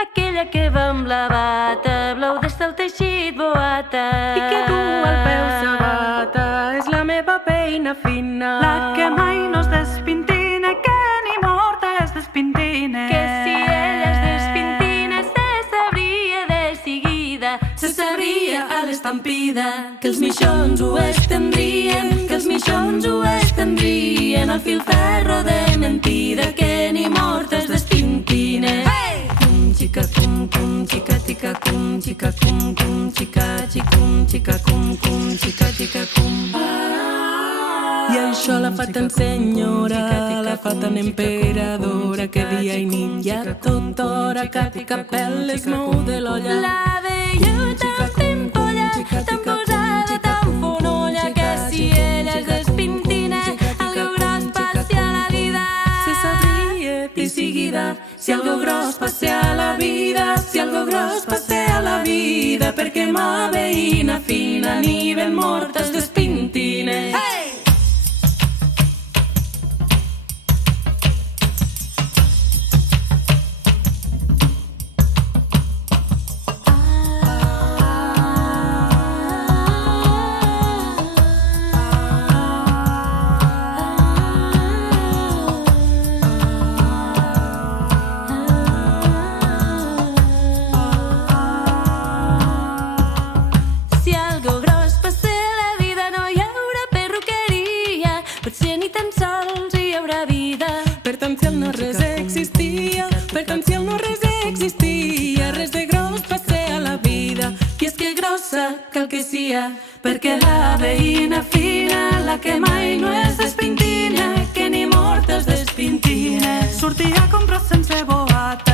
Aquella que va amb la bata, blau del teixit boata, i que du al peu sabata, és la meva veïna fina, la que mai no es despintina, que ni morta es despintina, que si ella es despintina se sabria de seguida, se sabria a l'estampida, que els mixons ho estendrien, que els mixons ho estendrien, al filferro de mentida, que ni morta es despintina. Hey! Chica cum cum, chica chica cum, chica cum cum, chica chicum, chica cum cum, chica chica cum. I això la fa tan senyora, la fa tan emperadora, que dia i nit i a tota hora cap i capel es mou de l'olla. La veia tan tempolla, tan posada, tan fonolla, que si ella es despintina, algo gros passi a la vida. Se sabria de seguida si algo gros passe a la vida, si algo gros passe a la vida, perquè ma veïna fina ni ben morta es despintina. Hey! Si algo gros passa a la vida no hi haurà perruqueria, potser ni tan sols hi haurà vida. Per tant, si el no res existia, per tant, si el no res existia, res de gros passe a la vida. I és que grossa cal que sia, perquè la veïna fina, la que mai no es despintina, que ni morta es despintina. sortia a comprar sense boata,